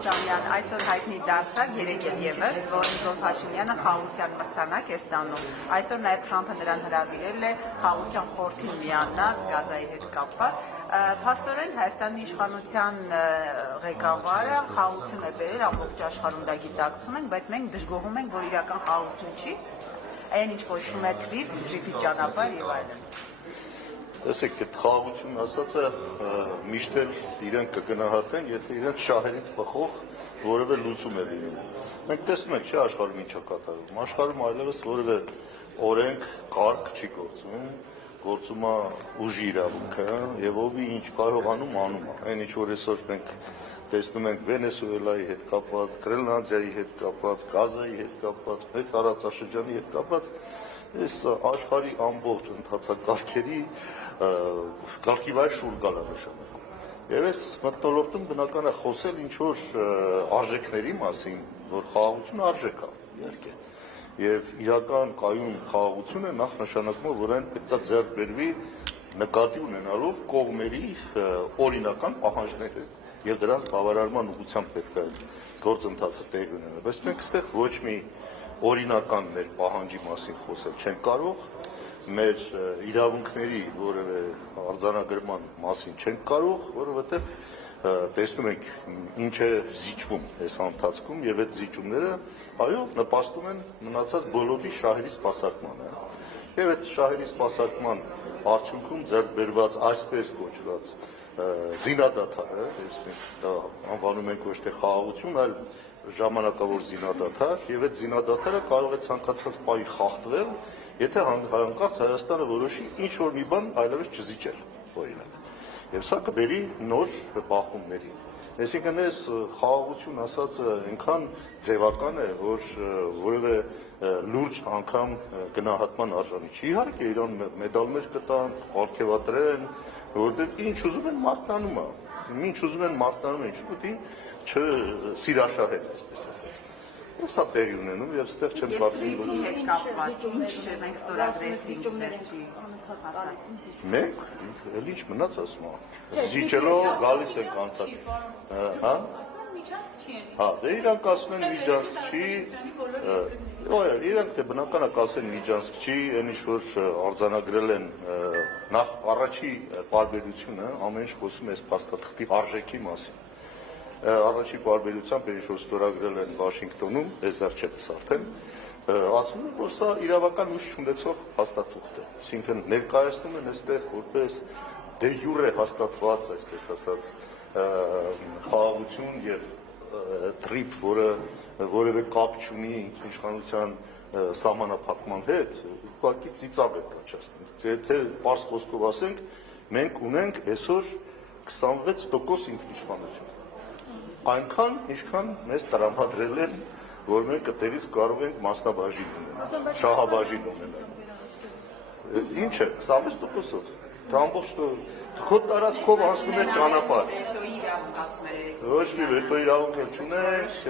Սամյան, այսօր հայտնի դարձավ երեկել ևս, որ Նիկոլ Փաշինյանը խաղաղության մրցանակ է ստանում։ Այսօր նաև Թրամփը նրան հրավիրել է խաղաղության խորհրդին միանալ Գազայի հետ կապված։ Փաստորեն Հայաստանի իշխանության ղեկավարը խաղաղություն է բերել ամբողջ աշխարհում դա գիտակցում ենք, բայց մենք դժգոհում ենք, որ իրական խաղաղություն չի, այն ինչ կոչվում է թրիփի ճանապարհ եւ այլն։ Տեսեք, այդ խաղաղությունն ասածը միշտ էլ իրենք կգնահատեն, եթե իրենց շահերից բխող որևէ լուծում է լինում։ Մենք տեսնում ենք, չէ, աշխարհում ինչ է կատարվում։ Աշխարհում այլևս որևէ օրենք, կարգ չի գործում, գործում է ուժի իրավունքը եւ ովի ինչ կարողանում անում է։ Այն ինչ որ այսօր մենք տեսնում ենք Վենեսուելայի հետ կապված, Գրենլանդիայի հետ կապված, Գազայի հետ կապված, մեր տարածաշրջանի հետ կապված, այս աշխարհի ամբողջ ընթացակարգերի կարգի վայր շուռ գալը նշանակում։ Եվ այս մթնոլորտում բնական է խոսել ինչ որ արժեքների մասին, որ խաղաղությունը արժեք է, իհարկե։ Եվ իրական կայուն խաղաղությունը նախ նշանակում է, որ այն պետք է ձեռք բերվի նկատի ունենալով կողմերի օրինական պահանջները եւ դրանց բավարարման ուղղությամբ պետք է գործընթացը տեղի ունենա։ Բայց մենք այստեղ ոչ մի օրինական մեր պահանջի մասին խոսել չենք կարող, մեր իրավունքների որևէ արձանագրման մասին չենք կարող, որովհետեւ տեսնում ենք ինչ է զիջվում այս ընթացքում եւ այդ զիջումները այո նպաստում են մնացած բոլորի շահերի սպասարկմանը եւ այդ շահերի սպասարկման արդյունքում ձեռք բերված այսպես կոչված զինադադարը, դա անվանում ենք ոչ թե խաղաղություն, այլ ժամանակավոր զինադադար եւ այդ զինադադարը կարող է ցանկացած պահի խախտվել, եթե հանկարծ Հայաստանը որոշի ինչ որ մի բան այլևս չզիջել, օրինակ։ Եվ սա կբերի նոր բախումների։ Այսինքն այս խաղաղություն ասածը այնքան ձևական է, որ որևէ լուրջ անգամ գնահատման արժանի չի։ Իհարկե իրան մեդալներ կտան, պարգևատրեն, որովհետև ինչ ուզում են մարտանում է։ Ինչ ուզում են մարտանում են, ինչու՞ չսիրաշահել, այսպես ասած։ Սա տեղի ունենում եւ ստեղ չեմ կարծում որ մենք ստորագրեցինք վերջի մենք էլ ինչ մնաց ասում եմ զիջելով գալիս ենք անցած հա հա դե իրանք ասում են միջանցք չի իրանք դե բնական է ասեն միջանցք չի այն ինչ որ արձանագրել են նախ առաջի պարբերությունը ամեն ինչ խոսում է այս փաստաթղթի արժեքի մասին առաջի պարբերությամբ ինչ որ ստորագրել են Վաշինգտոնում, այս վերջերս արդեն, ասում են, որ սա իրավական ուժ չունեցող հաստատուղթ է։ Այսինքն ներկայացնում են այստեղ որպես դե յուրե հաստատված, այսպես ասած, խաղաղություն եւ թրիփ, որը որևէ կապ չունի իշխանության սահմանափակման հետ, ուղղակի ծիծաղ է առաջացնում։ Եթե պարզ խոսքով ասենք, մենք ունենք այսօր 26% ինքնիշխանություն։ Այնքան, ինչքան մեզ տրամադրել են, որ մենք այդտեղից կարող ենք մասնաբաժին ունենալ, շահաբաժին ունենալ։ Ինչ է, 26%-ով, դա ամբողջ քո տարածքով անցնում է ճանապարհ։ Ոչ մի վետո իրավունք չունենք,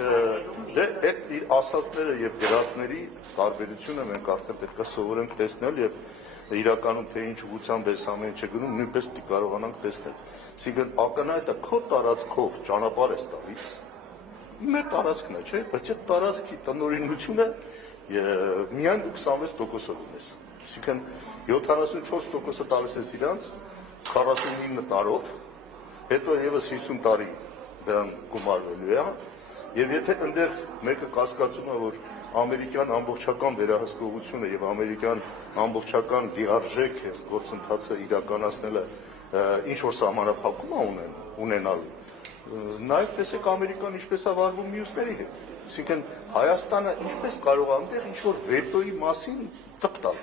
դե այդ ասածները եւ դրածների տարբերությունը մենք արդեն պետք է սովորենք տեսնել եւ իրականում թե ինչ ուղղությամբ այս ամեն ինչը գնում, նույնպես պիտի կարողանանք տեսնել։ Այսինքն ակնհայտ է քո տարածքով ճանապարհ ես տալիս։ Մեր տարածքն է, չէ՞, բայց այդ տարածքի տնօրինությունը միայն 26%-ով ունես։ Այսինքն 74%-ը տալիս ես իրանց 49 տարով, հետո եւս 50 տարի դրան գումարվելու է, եւ եթե այնտեղ մեկը կասկածում է, որ ամերիկյան ամբողջական վերահսկողությունը եւ ամերիկյան ամբողջական դիարժեք այս գործընթացը իրականացնելը ինչ որ սահմանափակում է ունենալու նաեւ տեսեք ամերիկան ինչպես է վարվում մյուսների հետ այսինքն Հայաստանը ինչպես կարող է այնտեղ ինչ որ վետոյի մասին ծպտալ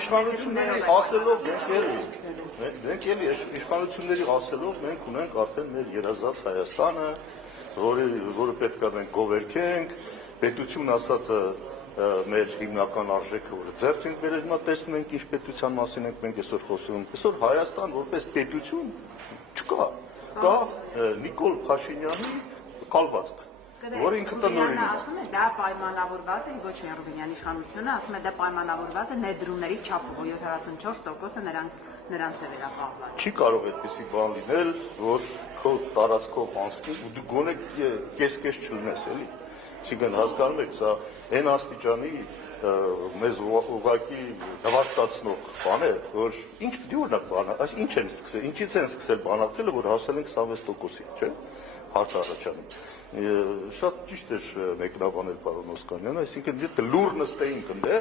իշխանությունների ասելով մենք էլի իշխանությունների ասելով մենք ունենք արդեն մեր երազած Հայաստանը որը պետք է մենք գովերքենք պետություն ասածը մեր հիմնական արժեքը որը ձեռք ենք բերել հիմա տեսնում ենք ինչ պետության մասին ենք մենք այսօր խոսում այսօր Հայաստան որպես պետություն չկա կա Նիկոլ Փաշինյանի կալվածք որը ինքը տնօրին է ասում է դա պայմանավորված է ոչ միայն Ռուբինյանի իշխանությունը ասում է դա պայմանավորված է ներդրումների չափով 74%-ը նրանք նրանց է վերապահված։ Չի կարող այդպիսի բան լինել, որ քո տարածքով անցնի ու դու գոնե կես-կես չլնես, էլի։ Այսինքն հասկանում եք, սա այն աստիճանի մեզ ուղղակի նվաստացնող բան է, որ ինչ պիտի օրինակ բանը, այս ինչ են սկսել, ինչից են սկսել բանակցելը, որ հասել են 26%-ի, չէ՞, հարց առաջանում։ Շատ ճիշտ էր մեկնաբանել պարոն Օսկանյանը, այսինքն եթե լուր նստեինք ընդե,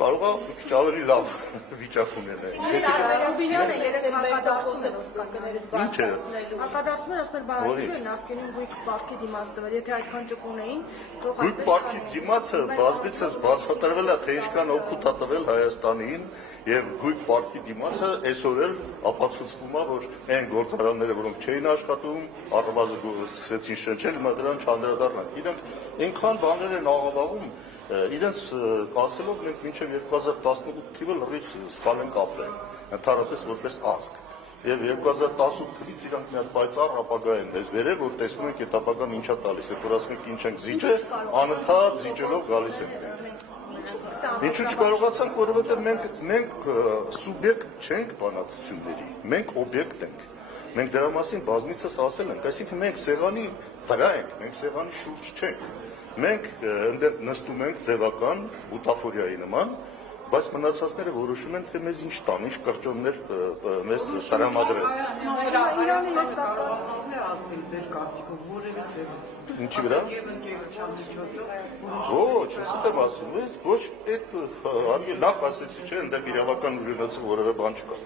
կարող է մի քիչ ավելի լավ վիճակ ունենայինք։ Ռուբինյանը երեք հակադարձում էր Օսկանյանից բարձրացնելու։ Հակադարձում էր, ասում էր բարի նախկինում գույք պարտքի դիմաց տվել, եթե այդքան ճկունեին, թող Գույք պարտքի դիմացը բազմիցս բացատրվել է, թե ինչքան օգուտ է տվել Հայաստանին եւ գույք պարտքի դիմացը այսօր էլ ապացուցվում է, որ այն գործարանները, որոնք չէին աշխատում, առնվազն սկսեցին շնչել, հիմա դրան չանդրադառնանք։ Իրենք այնքան բաներ են աղավաղում, իրենց ասելով մենք մինչև 2018 թիվը լրիվ սխալ ենք ապրել, ընդհանրապես որպես ազգ։ Եվ 2018 թվականից իրանք մի հատ պայծառ ապագա են մեզ վերել, որ տեսնում ենք այդ ապագան ինչա տալիս է, որ ասում ենք ինչ ենք զիջել, անընդհատ զիջելով գալիս ենք։ Ինչու չկարողացանք, որովհետև մենք սուբյեկտ չենք բանակցությունների, մենք օբյեկտ ենք։ Մենք դրա մասին բազմիցս ասել ենք, այսինքն մենք սեղանի վրա ենք, մենք սեղանի շուրջ չենք։ Մենք այնտեղ նստում ենք ձևական բուտաֆորիայի նման, բայց մնացածները որոշում են, թե մեզ ինչ տան, ինչ կրճոններ մեզ տրամադրեն։ Ինչի վրա։ Ոչ, ասեմ ասում ես, ոչ այդ նախ ասեցի, չէ, այնտեղ իրավական ուժունացում որևէ բան չկա։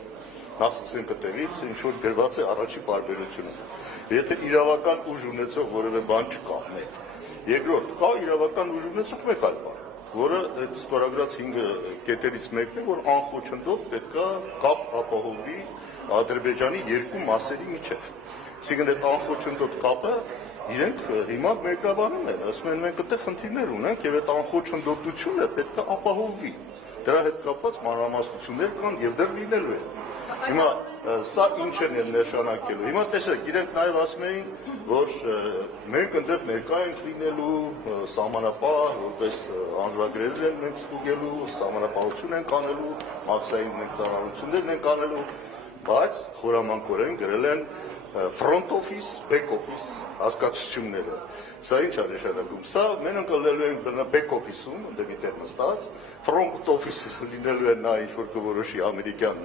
Նախ սկսենք այդտեղից, ինչ որ գրված է առաջի պարբերությունը։ Եթե իրավական ուժ ունեցող որևէ բան չկա, մեկ։ Երկրորդ, կա իրավական ուժ ունեցող մեկ այլ բան, որը այդ ստորագրած 5 կետերից մեկն է, որ անխոչնդոտ պետքա կապ ապահովի Ադրբեջանի երկու մասերի միջև։ Այսինքն այդ անխոչնդոտ կապը իրենք հիմա մեկնաբանում են, ասում են մենք այդտեղ խնդիրներ ունենք եւ այդ անխոչնդոտությունը պետքա ապահովվի։ Դրա հետ կապված մանրամասնություններ կան եւ դեռ լինելու են։ Հիմա սա ինչ է նշանակելու։ Հիմա տեսեք, իրենք նաև ասում էին, որ մենք այնտեղ ներկա ենք լինելու, սահմանապահ, որպես անձնագրերել են մենք ստուգելու, սահմանապահություն ենք անելու, մաքսային մենք ծառայություններ ենք անելու, բայց խորամանկորեն գրել են front office, back office հասկացությունները։ Սա ինչ է նշանակում։ Սա մենք ընկալելու ենք back office-ում, այնտեղ դեռ նստած, front office լինելու է նա ինչ-որ կորոշի ամերիկյան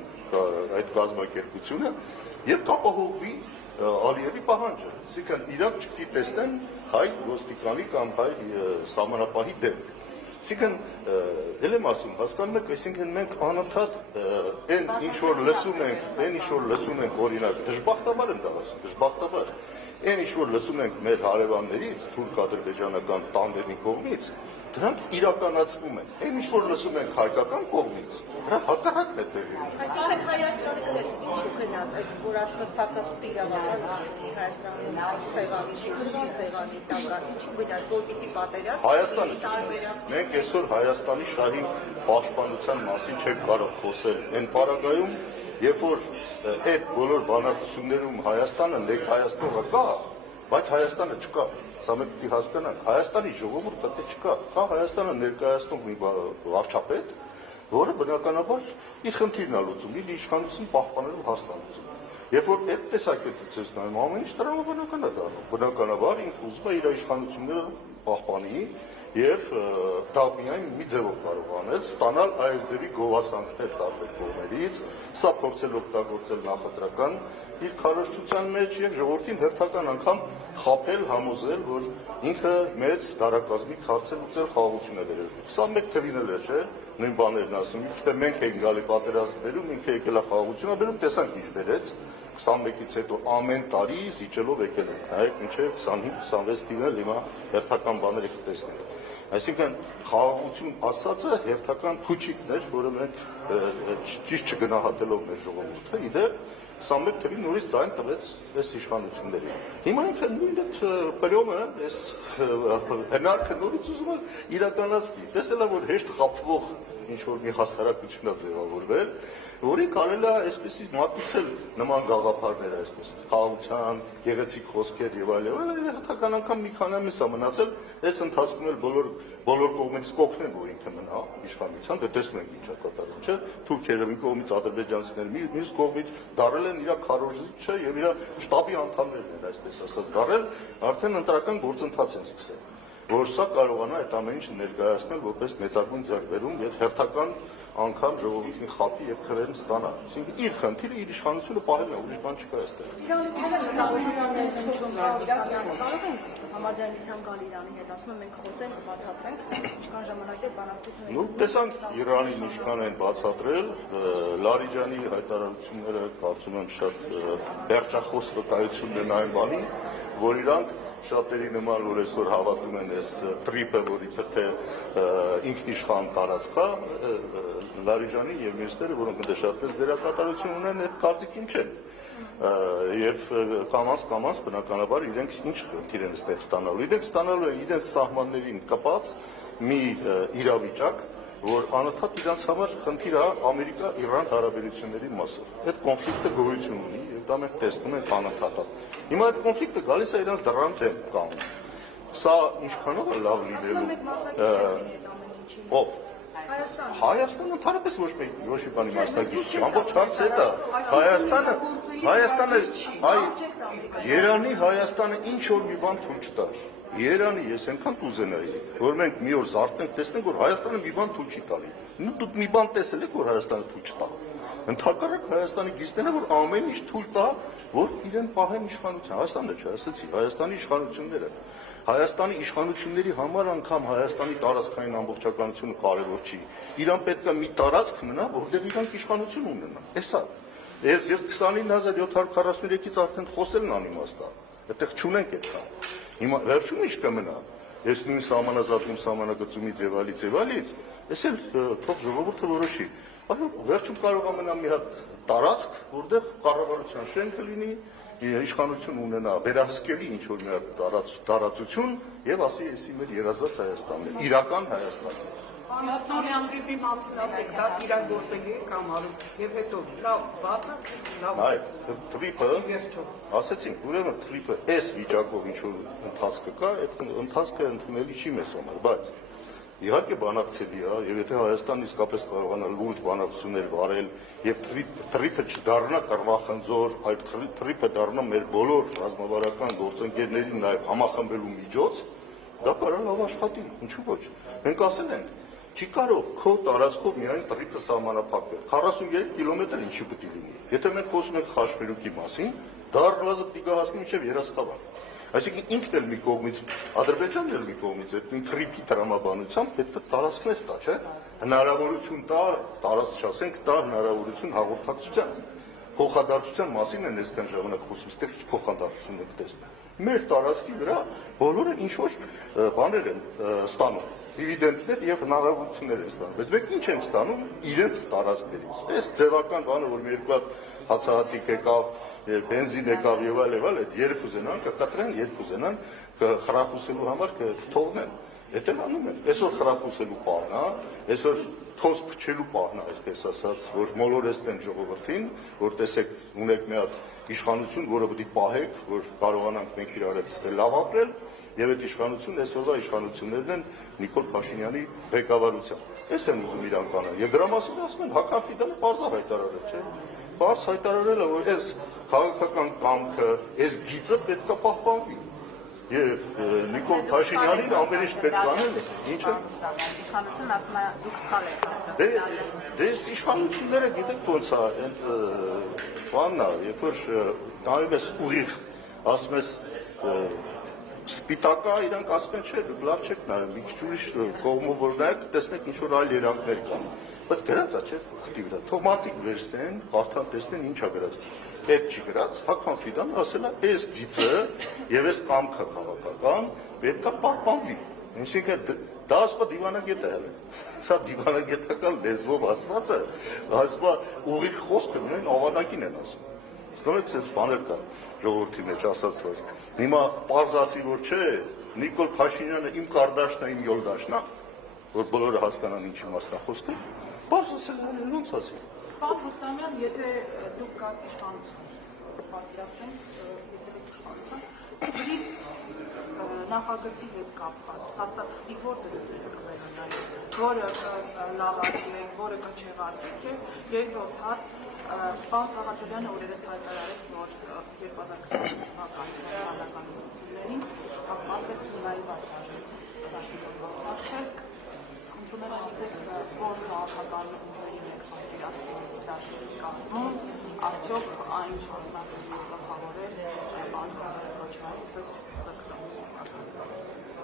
այդ կազմակերպությունը եւ կապահովվի Ալիևի պահանջը։ Այսինքն իրանք չպիտի տեսնեն հայ ոստիկանի կամ հայ սահմանապահի դեմք։ Այսինքն էլ եմ ասում, հասկանում եք, այսինքն մենք անընդհատ այն ինչ որ լսում ենք, օրինակ, դժբախտաբար եմ դա ասում, դժբախտաբար, այն ինչ որ լսում ենք մեր հարևաններից, թուրք-ադրբեջանական տանդեմի կողմից, դրանք իրականացվում են։ Այն ինչ որ լսում ենք հայկական կողմից, դրա հակառակն է տեղի ունենում։ Այսինքն Հայաստանը դες ինչու գնաց այդ որ ասում եք փաստաթղթի իրավական ուժի Հայաստանում սեղանի շուրջ սեղանի տակա ինչու գնաց որպեսի պատերազմ Հայաստանը մենք այսօր Հայաստանի շահի պաշտպանության մասին չենք կարող խոսել այն պարագայում, երբ որ այդ բոլոր բանակցություններում Հայաստանը ներկայացնողը կա, բայց Հայաստանը չկա։ Սա մենք պիտի հասկանանք, Հայաստանի ժողովուրդը դե չկա, կա Հայաստանը ներկայացնող մի վարչապետ, որը բնականաբար իր խնդիրն է լուծում, իր իշխանություն պահպանելու հաստատություն։ Երբ որ այդ տեսակետից ես նայում, ամեն ինչ տրամաբանական է դառնում, բնականաբար ինքը ուզում է իր իշխանությունները պահպանի եւ դա միայն մի ձևով կարող անել, ստանալ այս ձևի գովասանքներ տարբեր կողմերից, սա փորձել օգտագործել նախընտրական իր քարոզչության մեջ եւ ժողովրդին հերթական անգամ խաբել, համոզել, որ ինքը մեծ դարակազմիկ հարցեր ուծել խաղաղություն է բերել։ 21 թվին էլ է, չէ՞, նույն բաներն ասում, թե մենք ենք գալի պատերազմ բերում, ինքը եկել է խաղաղություն է բերում, տեսանք ինչ բերեց 21-ից հետո ամեն տարի զիջելով եկել ենք, նայեք մինչև 25-26 թիվն էլ հիմա հերթական բաներ եք տեսնել։ Այսինքն խաղաղություն ասածը հերթական փուչիկն էր, որը մենք ճիշտ չգնահատելով մեր ժողովուրդը, իդեպ 21 թվին նորից ձայն տվեց այս իշխանություններին։ Հիմա ինքը նույն այդ պրյոմը, այս հնարքը նորից ուզում է իրականացնի։ Տեսել է, որ հեշտ խաբվող ինչ որ մի հասարակություն է ձևավորվել, որին կարելի է այսպեսի մատուցել նման գաղափարներ, այսպես խաղաղության, գեղեցիկ խոսքեր եւ այլ, հերթական անգամ մի քանի ամիս է մնացել, այս ընթացքում էլ բոլոր կողմից կօգնեն, որ ինքը մնա իշխանության, դե տեսնում ենք ինչ է կատարվում, չէ՞, թուրքերը մի կողմից, ադրբեջանցիները մյուս կողմից դարել են իր քարոզիչը եւ իր շտաբի անդամներն են, այսպես ասած, դարել, արդեն ընտրական գործընթաց են սկսել, որ սա կարողանա այդ ամեն ինչը ներկայացնել որպես մեծագույն ձեռքբերում եւ հերթական անգամ ժողովրդին խապի եւ քրեն ստանա։ Այսինքն իր խնդիրը իր իշխանությունը պահելն է, ուրիշ բան չկա այստեղ։ Համաձայնության գալ Իրանի հետ, ասում եմ մենք խոսենք, բացատրենք, ինչքան ժամանակ է բանակցությունը։ Ну, տեսանք Իրանին ինչքան են բացատրել, Լարիջանի հայտարարությունները կարծում եմ շատ վերջախոս վկայությունն են այն բանի, որ իրանք շատերի նման որ այսօր հավատում են այս տրիպը, որ իբրթե ինքնիշխան տարածք է, Լարիջանի եւ մյուսները, որոնք դեշատպես դերակատարություն ունեն, այդ կարծիքին չեն։ Եվ կամաց բնականաբար իրենք ինչ խնդիր են ստեղ ստանալու։ Իրենք ստանալու են իրենց սահմաններին կպած մի իրավիճակ, որ անընդհատ իրանց համար խնդիր է Ամերիկա-Իրան հարաբերությունների մասով։ Այդ կոնֆլիկտը գոյություն ունի եւ դա մենք տեսնում ենք անընդհատ։ Հիմա այդ կոնֆլիկտը գալիս է իրանց դռան դեմ կանգ։ Սա ինչքանով է լավ լինելու։ Ով Հայաստանը ընդհանրապես ոչ մի բանի մասնակից չի, ամբողջ հարցը դա Հայաստանը Երանի Հայաստանը ինչ որ մի բան թույլ չտար։ Երանի ես այնքան կուզենայի, որ մենք մի օր զարթնենք, տեսնենք, որ Հայաստանը մի բան թույլ չի տալի։ Նու դուք մի բան տեսել եք, որ Հայաստանը թույլ չտա։ Ընդհակառակ Հայաստանի գիստենը, որ ամեն ինչ թույլ տա, որ իրեն պահեն իշխանության։ Հայաստանը չէ, ասեցի, Հայաստանի իշխանությունները։ Հայաստանի իշխանությունների համար անգամ Հայաստանի տարածքային ամբողջականությունը կարևոր չի։ Իրան պետք է մի տարածք մնա, որտեղ իրանք իշխանություն ունենան։ Էսա։ Ես 29743-ից արդեն խոսելն անիմաստ է։ Այդտեղ չունենք այդքան։ Հիմա վերջում ինչ կմնա։ Ես նույն սահմանազատում սահմանագծումից եւ այլից, ես էլ թող ժողովուրդը որոշի։ Այո, վերջում կարող է մնալ մի հատ տարածք, որտեղ կառավարության շենքը լինի, իշխանություն ունենա, վերահսկելի ինչ որ մի տարածություն եւ ասի էսի մեր երազած Հայաստանն է, իրական Հայաստանն է։ Նորյան տրիպի մասին ասեք, դա իրագործելի է կամ արում եւ հետո լավ բաթը լավ։ Այ տրիպը ասեցինք, ուրեմն տրիպը այս վիճակով ինչ որ ընթացքը կա, այդ ընթացքը ընդունելի չի մեզ համար, բայց իհարկե բանակցելի է եւ եթե Հայաստանն իսկապես կարողանա լուրջ բանակցություններ վարել եւ տրիպը չդառնա կռվախնձոր, այլ տրիպը դառնա մեր բոլոր ռազմավարական գործընկերներին նաեւ համախմբելու միջոց, դա կարող լավ աշխատի, ինչու ոչ։ Մենք ասել ենք, չի կարող քո տարածքով միայն տրիպը սահմանափակվել։ 43 կիլոմետր ինչի պետք է լինի։ Եթե մենք խոսում ենք Խաշմերուկի մասին, դա առնվազն պիտի հասնի մինչեւ Երասխավան։ Այսինքն ինքն էլ մի կողմից, Ադրբեջանն էլ մի կողմից այդ նույն տրիպի տրամաբանությամբ պետք է տարածքներ տա, չէ՞։ Հնարավորություն տա, տարածք չասենք, տա հնարավորություն հաղորդակցության։ Փոխադարձության մասին են այսքան ժամանակ խոսում, ստեղ ինչ փոխադարձություն եք տեսնում։ Մեր տարածքի վրա բոլորը ինչ որ բաներ են ստանում, դիվիդենդներ եւ հնարավորություններ են ստանում։ Բայց մենք ինչ ենք ստանում իրենց տարածքներից։ Այս ձևական բանը, որ մի երկու հատ հացահատիկ եկավ, բենզին եկավ եւ այլ, այդ երբ ուզենան կկտրեն, երբ ուզենան խրախուսելու համար կթողնեն։ Եթե անում են, այսօր խրախուսելու պահն է, այսօր թոս փչելու պահն է, այսպես ասած, որ մոլորեցնեն ժողովրդին, որ տեսեք, ունեք մի հատ իշխանություն, որը պետք է պահեք, որ կարողանանք մենք իրար հետ լավ ապրել, եւ այդ իշխանությունն այսօրվա իշխանություններն են Նիկոլ Փաշինյանի ղեկավարությամբ։ Այս են ուզում իրանք անել։ Եվ դրա մասին ասում են Հակաֆիդանը բարձ հայտարարել, չէ՞։ Բարձ հայտարարել է, որ այս քաղաքական կամքը, այս գիծը պետք է պահպանվի։ Եվ Նիկոլ Փաշինյանին ամեն ինչ պետք է անել, ինչը իշխանությունն ասում է դուք սխալ եք։ Դե իշխանությունները գիտեք ոնց է, բանն է, երբ որ նայում ես ուղիղ, ասում ես սպիտակա, իրանք ասում են չէ, դուք լավ չեք նայում, մի քիչ ուրիշ կողմով որ նայեք, տեսնեք ինչ որ այլ երանգներ կան։ Բայց գրած է, չէ՞, խտի վրա։ Թող մարդիկ վերցնեն, կարդան, տեսնեն ինչ է գրած։ Այդ չի գրած, Հակոբ Ֆիդան ասել է, այս գիծը եւ այս կամքը քաղաքական պետք է պահպանվի։ Այսինքն դա ասում է դիվանագետ է հələ։ Սա դիվանագետական լեզվով ասված է, ասում է ուղիղ խոսքը նույն ավանակին են ասում։ Ստորեք այս բաներ կա ժողովրդի մեջ ասացված։ Հիմա պարզ ասի որ չէ, Նիկոլ Փաշինյանը իմ կարդաշն է, իմ յոլդաշն է, որ բոլորը հասկանան ինչի մասն է խոսքը։ Բաց ասել ոնց ասի։ Պարոն Ռուստամյան, եթե դուք կաք իշխանություն, պատկերացնենք, եթե դուք իշխանություն, ծրի նախագծի հետ կապված, հաստատիկ որտեղ դուք կվերանայեք, որը լավարկեք, որը կչեղարկեք եւ երկրորդ հարց, պարոն Սաղաթելյանը օրերս հայտարարեց, որ 2020 թվականին կապված է ծնայի վարչաժի դաշնորհող ընդունել ասեք, որ քաղաքական ուժերի հետ պատկերացնող դաշտերի կազմում, արդյոք այն շարունակելու գլխավորել անհավեր կոչվարի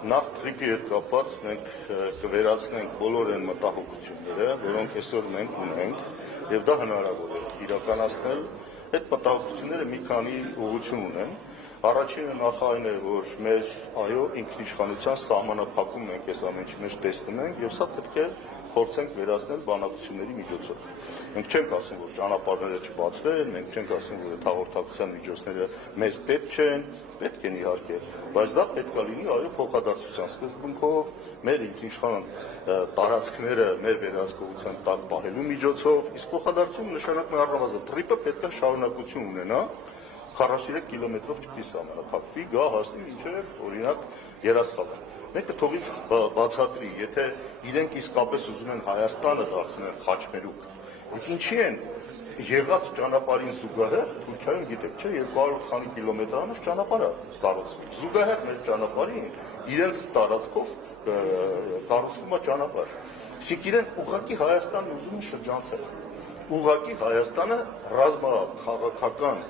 Նախ թրիկի հետ կապված մենք կվերացնենք բոլոր այն մտահոգությունները, որոնք այսօր մենք ունենք եւ դա հնարավոր է իրականացնել, այդ մտահոգությունները մի քանի ուղղություն ունեն։ Առաջինը նախ այն է, որ մեր ինքնիշխանության սահմանափակում մենք այս ամենի մեջ տեսնում ենք եւ սա պետք է փորձենք վերացնել բանակցությունների միջոցով։ Մենք չենք ասում, որ ճանապարհները չբացվեն, մենք չենք ասում, որ հաղորդակցության միջոցները մեզ պետք չեն, պետք են իհարկե, բայց դա պետք է լինի փոխադարձության սկզբունքով, մեր ինքնիշխան տարածքները մեր վերահսկողության տակ պահելու միջոցով, իսկ փոխադարձությունը նշանակում է առնվազն տրիպը պետք է շարունակություն ունենա 43 կիլոմետրով չպետք է սահմանափակվի, գա հասնի մինչև օրինակ Երասխավան։ Մեկը թողից բացատրի, եթե իրենք իսկապես ուզում են Հայաստանը դարձնել խաչմերուկ, ինչի են եղած ճանապարհին զուգահեռ Թուրքիայում գիտեք, չէ, 200 քանի կիլոմետրանոց ճանապարհ է կառուցվում։ Զուգահեռ մեր ճանապարհին իրենց տարածքով կառուցվում է ճանապարհ։ Իսկ իրենք ուղղակի Հայաստանն ուզում են շրջանցել։ Ուղղակի Հայաստանը ռազմաքաղաքական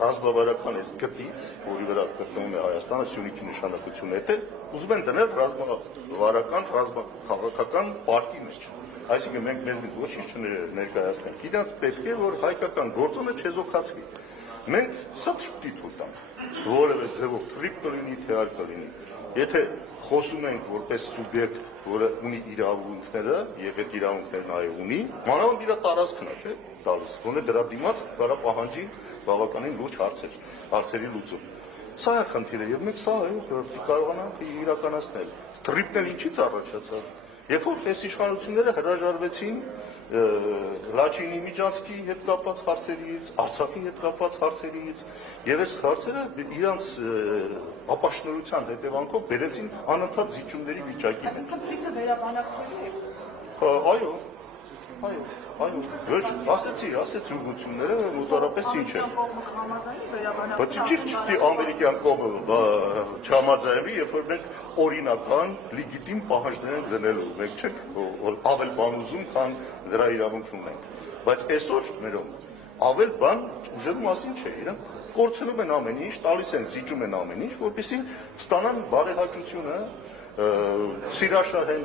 ռազմավարական այս գծից, որի վրա գտնվում է Հայաստանը, Սյունիքի նշանակությունը է, ուզում են դնել ռազմավարական, ռազմաքաղաքական պարկի մեջ։ Այսինքն մենք մեզնից ոչինչ չներկայացնենք։ Իրանց պետք է, որ հայկական գործոնը չեզոքացվի։ Մենք սա չպետք է թույլ տանք, որևէ ձևով թրիպ կլինի, թե այլ կլինի։ Եթե խոսում ենք որպես սուբյեկտ, որը ունի իրավունքները, եւ այդ իրավունքները նաեւ ունի, մանավանդ իր տարածքն է, չէ՞, տալիս, որը դրա դիմաց կարա պահանջի բավականին լուրջ հարցերի լուծում։ Սա է խնդիրը եւ մենք սա կարողանանք իրականացնել։ Ստրիպն էլ ինչից առաջացավ։ Երբ որ այս իշխանությունները հրաժարվեցին Լաչինի միջանցքի հետ կապված հարցերից, Արցախի հետ կապված հարցերից, եւ այս հարցերը իրանց ապաշնորհության հետևանքով բերեցին անընդհատ զիջումների վիճակի։ Այսինքն տրիպը վերաբանակցելու է։ Այո, ոչ, ասեցի ուղղությունները մոտարապես ինչ է։ Բայց չի ամերիկյան կողմը չհամաձայնվի, երբ որ մենք օրինական լեգիտիմ պահանջներ ենք դնելու, մենք չենք ավել բան ուզում, քան դրա իրավունք ունենք։ Բայց այսօր մերոնք ավել բան ուժելու մասին չէ, իրանք կորցնում են ամեն ինչ, տալիս են, զիջում են ամեն ինչ, որպեսզի ստանան բարեհաճությունը սիրաշահեն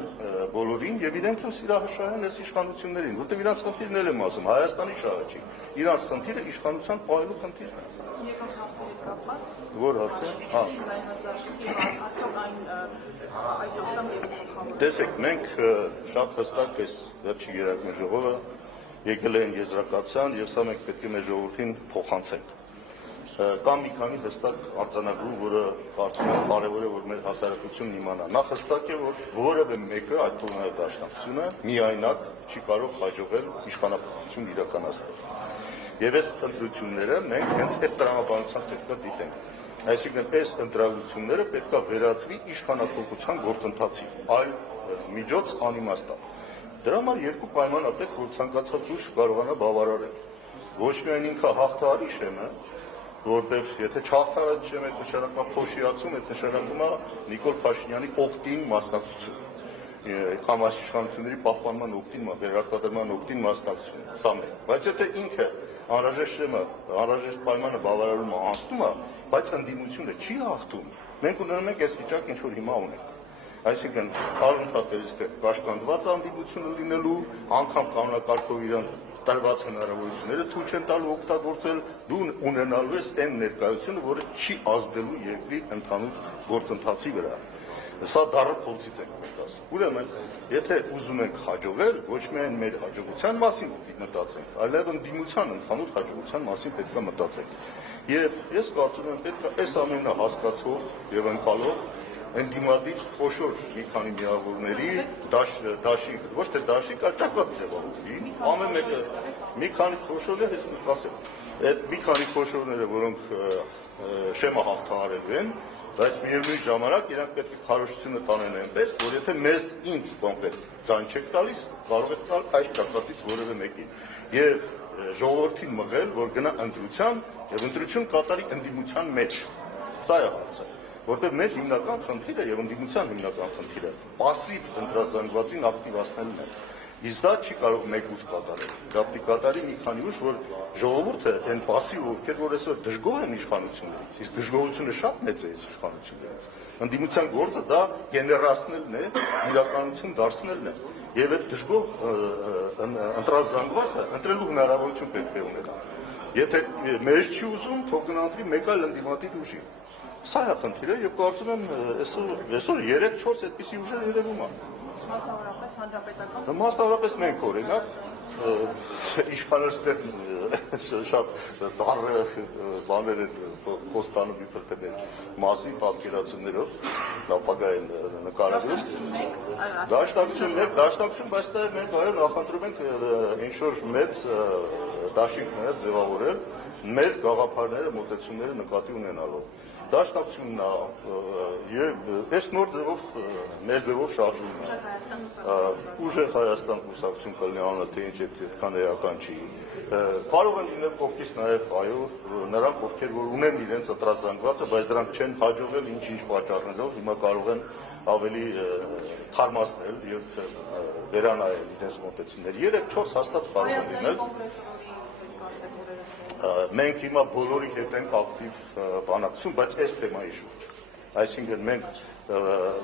բոլորին եւ իրենք էլ սիրաշահեն այս իշխանություններին, որտեղ իրանց խնդիրն էլ եմ ասում, Հայաստանի շահը չի, իրանց խնդիրը իշխանության պահելու խնդիրն է։ Որ հարցը։ Տեսեք, մենք շատ հստակ այս վերջի երակն ժողովը եկել են եզրակացության եւ սա մենք պետք է մեր ժողովրդին փոխանցենք։ Կամ մի քանի հստակ արձանագրում, որը կարծում եմ կարևոր է, որ մեր հասարակությունն իմանա։ Նախ հստակ է, որ որևէ մեկը, այդ թվում դաշնակցությունը, միայնակ չի կարող հաջողել իշխանապահություն իրականացնել։ Եվ այս ընտրությունները մենք հենց այդ տրամաբանությամբ պետք է դիտենք։ Այսինքն այս ընտրությունները պետք է վերածվի իշխանապահության գործընթացի, այլ միջոց անիմաստա։ Դրա համար երկու պայման ա պետք, որ ցանկացած ուժ կարողանա բավարարել։ Ոչ միայն ինքը հաղթահարի շեմը, որտեղ եթե չհաղթարած չեմ, այդ նշանակում է փոշիացում, այդ նշանակում է Նիկոլ Փաշինյանի օգտին մասնակցություն։ Համաշխարհությունների պահպանման օգտին, վերարտադրման օգտին մասնակցություն, սա մեկ։ Բայց եթե ինքը անհրաժեշտ շեմը, անհրաժեշտ պայմանը բավարարում է, անցնում է, բայց ընդդիմությունը չի հաղթում, մենք ունենում ենք այս վիճակը, ինչ որ հիմա ունենք։ Այսինքն առընթաց այստեղ կաշկանդված անդիգությունը լինելու, անգամ կանոնակարգով իրան տրված հնարավորությունները թույլ չեն տալու օգտագործել, դու ունենալու ես այն ներկայությունը, որը չի ազդելու երկրի ընդհանուր գործընթացի վրա։ Սա դառը փորձից ենք մենք ասում։ Ուրեմն, եթե ուզում ենք հաջողել, ոչ միայն մեր հաջողության մասին պետք է մտածենք, այլև ընդդիմության ընդհանուր հաջողության մասին պետք է մտածենք։ Եվ ես կարծում եմ պետք է այս ամենը հասկացող եւ ընկալող ընդդիմադիր խոշոր մի քանի միավորների դաշինք, ոչ թե դաշինք, այլ ճակատ ձևավորվի, ամեն մեկը մի քանի խոշորներ, ես ասեմ, այդ մի քանի խոշորները, որոնք շեմը հաղթահարելու են, բայց միևնույն ժամանակ իրանք պետք է քարոզությունը տանեն այնպես, որ եթե մեզ ինձ կոնկրետ ձայն չեք տալիս, կարող եք տալ այս ճակատից որևէ մեկին։ Եվ ժողովրդին մղել, որ գնա ընտրության եւ ընտրություն կատարի ընդդիմության մեջ։ Սա է հարցը, որտեղ մեր հիմնական խնդիրը եւ ընդդիմության հիմնական խնդիրը пассив ընտրազանգվածին ակտիվացնելն է։ Իսկ դա չի կարող մեկ ուժ կատարել։ Դա պետք է կատարի մի քանի ուժ, որ ժողովուրդը այն пассив ովքեր որ այսօր դժգոհ են իշխանություններից, իսկ դժգոհությունը շատ մեծ է այս իշխանություններից։ Ընդդիմության գործը դա գեներացնելն է, իրականություն դարձնելն է։ Եվ այդ դժգոհ ընտրազանգվածը ընտրելու հնարավորություն պետք է ունենա։ Եթե մեր չի ուզում, թող գնանտրի մեկ այլ ընդդիմադիր ուժի։ Սա է խնդիրը եւ կարծում եմ այսօր 3-4 այդպիսի ուժեր երևում են։ Մասնավորապես հանրապետական Մասնավորապես մենք օրինակ իշխանստեր շատ դառը բաներ են խոստանում իբր թե մեր մասի պատկերացումներով ապագային նկարագրում դաշնակցություն, բայց դա մենք այո նախընտրում ենք ինչ-որ մեծ դաշինքներ ձևավորել մեր գաղափարները, մոտեցումները նկատի ունենալով դաշնակցությունն եւ այս նոր ձևով մեր ձևով շարժումն է ուժեղ Հայաստան կուսակցություն կլինի անունը թե ինչ այդքան էական չի կարող են լինել կողքից նաեւ այո նրանք ովքեր որ ունեն իրենց ընտրազանգվածը բայց դրանք չեն հաջողել ինչ-ինչ պատճառներով հիմա կարող են ավելի թարմացնել եւ վերանայել իրենց մոտեցումները 3-4 հաստատ կարող են լինել մենք հիմա բոլորի հետ ենք ակտիվ բանակցություն, բայց այս թեմայի շուրջ։ Այսինքն մենք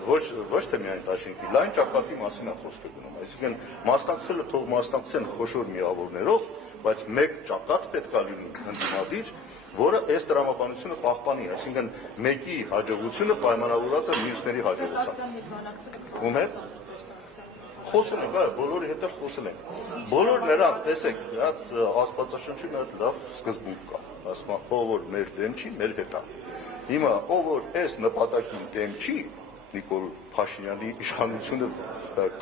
ոչ թե միայն դաշինքի, լայն ճակատի մասին է խոսքը գնում։ Այսինքն մասնակցելը թող մասնակցեն խոշոր միավորներով, բայց մեկ ճակատ պետք է լինի ընդդիմադիր, որը այս տրամաբանությունը պահպանի, այսինքն մեկի հաջողությունը պայմանավորված է մյուսների հաջողությամբ։ Ում հետ խոսել ենք, այո, բոլորի հետ էլ խոսել ենք։ Բոլոր նրանք, տեսեք, Աստվածաշնչի մեջ լավ սկզբունք կա։ Ասում են, ով որ մեր դեմ չի, մեր հետ է։ Հիմա ով որ այս նպատակին դեմ չի, Նիկոլ Փաշինյանի իշխանությունը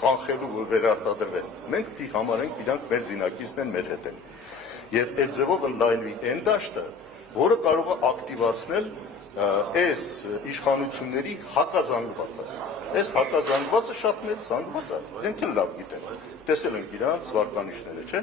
կանխելու, որ վերարտադրվեն, մենք պիտի համարենք իրանք մեր զինակիցն են, մեր հետ են։ Եվ այդ ձևով ընդլայնվի այն դաշտը, որը կարող է ակտիվացնել այս իշխանությունների հակազանգվածը։ Այս հակազանգվածը շատ մեծ զանգված է, իրենք էլ լավ գիտեն, տեսել ենք իրանց վարկանիշները, չէ՞,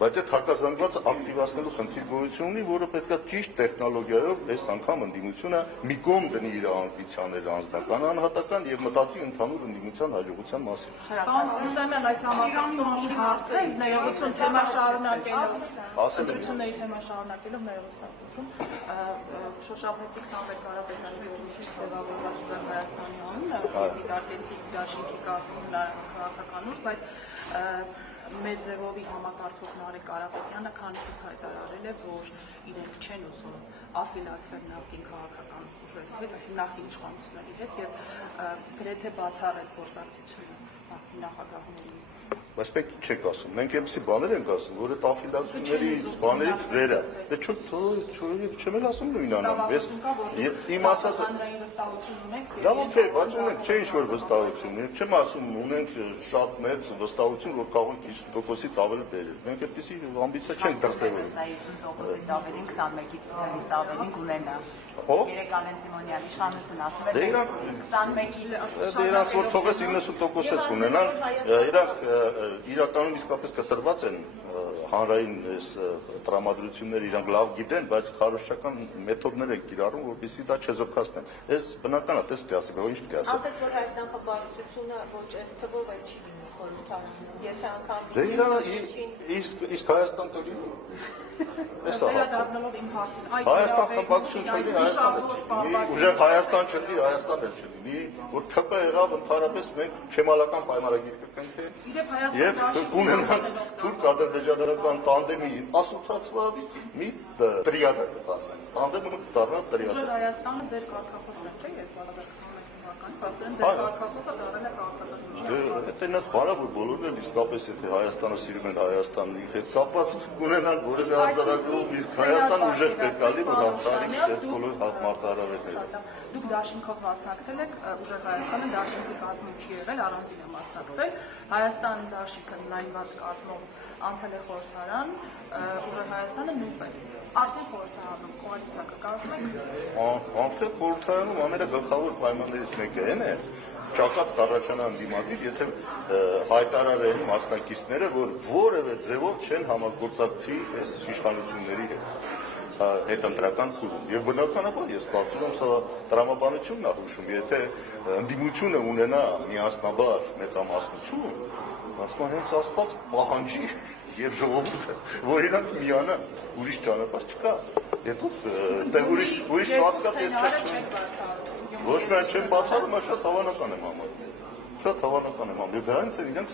բայց այդ հակազանգվածը ակտիվացնելու խնդիր գոյություն ունի, որը պետք է ճիշտ տեխնոլոգիայով այս անգամ ընդդիմությունը մի կողմ դնի իր ամբիցիաները անձնական, անհատական եւ մտածի ընդհանուր ընդդիմության հաջողության մասին։ Պարոն Սիմոնյան, այս համակարգում մի հարց է, ներողություն թեմա շարունակելով, ընտրությունների թեմա շարունակելով ներողություն շոշափեցիք Սամվել Կարապետյանի կողմից ձևավորված Ուժեղ Հայաստանի անունը, դիտարկեցիք դաշինքի կազմում քաղաքական ուժ, բայց մեր ձևովի համակարգող Նարեկ Կարապետյանը քանիցս հայտարարել է, որ իրենք չեն ուզում աֆիլացվել նախկին քաղաքական ուժերի հետ, այսինքն նախկին իշխանությունների հետ եւ գրեթե բացառեց գործակցությունը նախկին նախագահների։ Բայց մենք չենք ասում, մենք այնպիսի բաներ ենք ասում, որ այդ աֆիլացիաների բաներից վերը, դե չեմ էլ ասում նույն անան, իմ ասածը լավ օքեյ, բայց ունենք չէ ինչ-որ վստահություն, չեմ ասում ունենք շատ մեծ վստահություն, որ կարող ենք 50%-ից ավելի բերել, մենք այդպիսի ամբիցիա չենք դրսևորում։ 50%-ից ավելին, 21-ից ավելին կունենա։ Ո՞վ։ Երեկանեն Սիմոնյան իշխանություն ասում է, Դե իրանք 21-ի իրանք որ թողես 90% կունենան, իրանք իրականում իսկապես կտրված են հանրային տրամադրությունները իրանք լավ գիտեն, բայց քարոզչական մեթոդներ են կիրառում, որպեսզի դա չեզոքացնեն։ Այս բնական է, տես պիտի ասի, բայց ինչ պիտի ասի։ Ասես որ Հայաստան խմբակցությունը ոչ այս թվով էլ չի լինի խորհրդարանում, եթե անգամ Դե իսկ Հայաստան կլինի։ Էս է Վերադառնալով իմ հարցին, Հայաստան խմբակցություն չլինի, Հայաստան չլինի, ուժեղ Հայաստան չլինի, Հայաստան էլ չլինի, որ ՔՊ եղավ ընդհանրապես մենք քեմալական պայմանագիր կկնքենք եւ կունենանք թուրք-ադրբեջանական տանդեմի ասոցացված մի տրիադ կկազմենք։ Տանդեմը դառնա տրիադ։ Հայաստանը ձեր կարգախոսն չէ, երբ թվականին, բացվեն ձեր քաղաքախոսը դառել է քաղաքական Դե այնպես բանը որ բոլորն էլ իսկապես եթե Հայաստանը սիրում են Հայաստանի հետ կապված կունենան որևէ արձարակում, իսկ Հայաստան ուժեղ պետք է լինի, որ հաղթարի այս բոլոր մարտահրավերները։ Դուք դաշինքով մասնակցել եք, ուժեղ Հայաստանը դաշինքի կազմում չի եղել, առանձին է մասնակցել։ Հայաստան դաշինքը նայված կազմով անցել է խորհրդարան, ուժեղ Հայաստանը նույնպես։ Արդեն խորհրդարանում կոալիցիա կկազմում եք։ Արդեն խորհրդարանում ամենագլխավոր պայմաններից մեկը այն է, ճակատ կառաջանա ընդդիմադիր, եթե հայտարարեն մասնակիցները, որ որևէ ձևով չեն համագործակցի այս իշխանությունների հետ ընտրական փուլում։ Եվ բնականաբար ես կարծում եմ սա տրամաբանությունն է հուշում, եթե ընդդիմությունը ունենա միասնաբար մեծամասնություն, ասում եմ հենց Աստված պահանջի եւ ժողովուրդը, որ իրանք միանան, ուրիշ ճանապարհ չկա։ Եթե դեռ ուրիշ կասկածեցնել չեն։ Ոչ միայն չեն բացառում, այլ շատ հավանական եմ համարում։ Շատ հավանական եմ համարում։ Դրանից էլ իրենք